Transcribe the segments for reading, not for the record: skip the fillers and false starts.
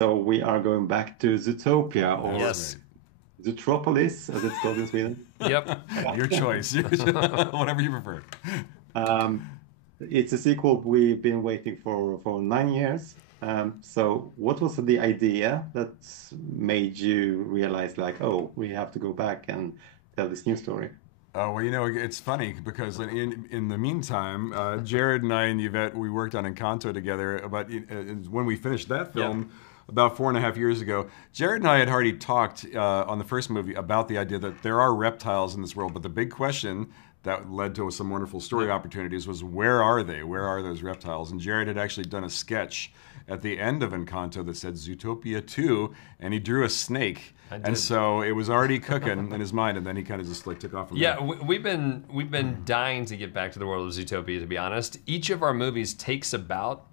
So we are going back to Zootopia or Yes. Zootropolis, as it's called in Sweden. Yep. Your choice. Whatever you prefer. Um, it's a sequel we've been waiting for 9 years. So what was the idea that made you realize like, oh, we have to go back and tell this new story? Oh, well, it's funny because in the meantime, Jared and I and Yvette, we worked on Encanto together. But when we finished that film about 4.5 years ago, Jared and I had already talked on the first movie about the idea that there are reptiles in this world. But the big question that led to some wonderful story opportunities was, where are they? Where are those reptiles? And Jared had actually done a sketch at the end of Encanto that said Zootopia 2, and he drew a snake. And so it was already cooking in his mind, and then he kind of just like took off from there. Yeah, we've been dying to get back to the world of Zootopia, to be honest. Each of our movies takes about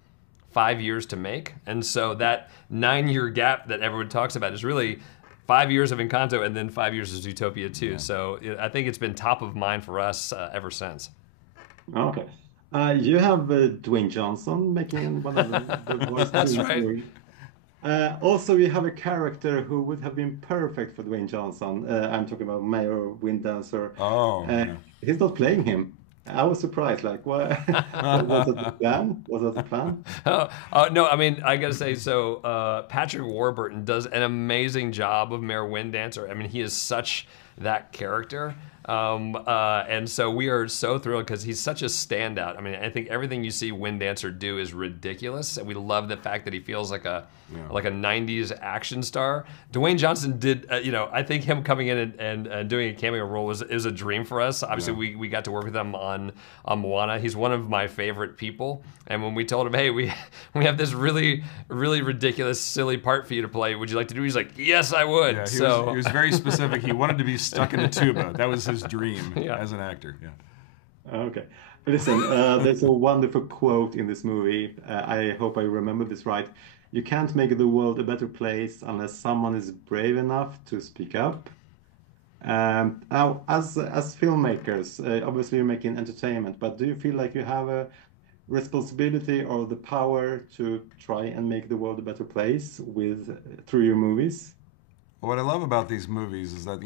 5 years to make, and so that 9-year gap that everyone talks about is really 5 years of Encanto and then 5 years of Zootopia 2. Yeah. So I think it's been top of mind for us ever since. Okay. You have Dwayne Johnson making one of the voices. That's right. Also, you have a character who would have been perfect for Dwayne Johnson. I'm talking about Mayor Winddancer. Oh, yeah. He's not playing him. I was surprised. Like, what? Was that the plan? Was that the plan? No, I mean, I gotta say, so Patrick Warburton does an amazing job of Mayor Winddancer. I mean, he is such that character. And so we are so thrilled because he's such a standout. I mean, I think everything you see Winddancer do is ridiculous, and we love the fact that he feels like a 90s action star. Dwayne Johnson did, I think him coming in and doing a cameo role is a dream for us. Obviously, we got to work with him on Moana. He's one of my favorite people, and when we told him, hey, we have this really, really ridiculous, silly part for you to play, would you like to do it? He's like, yes, I would. Yeah, he was very specific. He wanted to be stuck in a tuba. That was his dream as an actor. Yeah. Okay. Listen, there's a wonderful quote in this movie. I hope I remember this right. You can't make the world a better place unless someone is brave enough to speak up. Now, as filmmakers, obviously you're making entertainment, but do you feel like you have a responsibility or the power to try and make the world a better place through your movies? What I love about these movies is that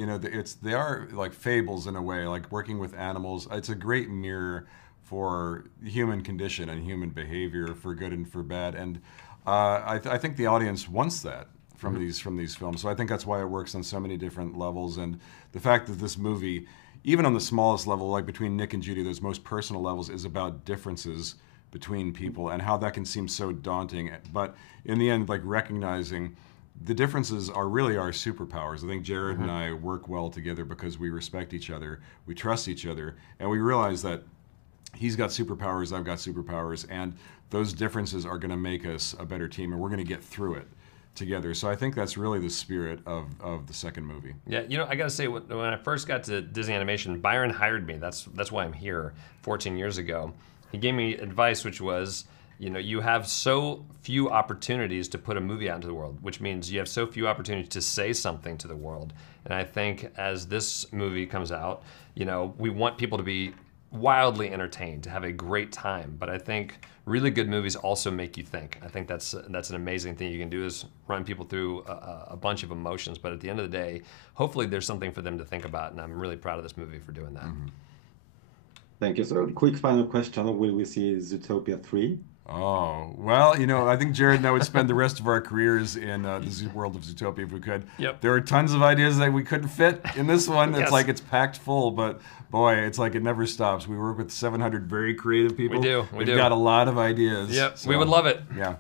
they are like fables in a way, like working with animals. It's a great mirror for human condition and human behavior, for good and for bad. And I think the audience wants that from these films. So I think that's why it works on so many different levels. And the fact that this movie, even on the smallest level, like between Nick and Judy, those most personal levels, is about differences between people and how that can seem so daunting. But in the end, like recognizing the differences are really our superpowers. I think Jared and I work well together because we respect each other, we trust each other, and we realize that he's got superpowers, I've got superpowers, and those differences are going to make us a better team, and we're going to get through it together. So I think that's really the spirit of the second movie. Yeah, I got to say, when I first got to Disney Animation, Byron hired me. That's why I'm here 14 years ago. He gave me advice, which was, you have so few opportunities to put a movie out into the world, which means you have so few opportunities to say something to the world. And I think as this movie comes out, we want people to be wildly entertained, to have a great time. But I think really good movies also make you think. I think that's an amazing thing you can do, is run people through a bunch of emotions. But at the end of the day, hopefully there's something for them to think about. And I'm really proud of this movie for doing that. Thank you. So, quick final question. Will we see Zootopia 3? Oh, well, I think Jared and I would spend the rest of our careers in the world of Zootopia if we could. Yep. There are tons of ideas that we couldn't fit in this one. It's like it's packed full, but boy, it's like it never stops. We work with 700 very creative people. We do. We've got a lot of ideas. Yep, so, we would love it. Yeah.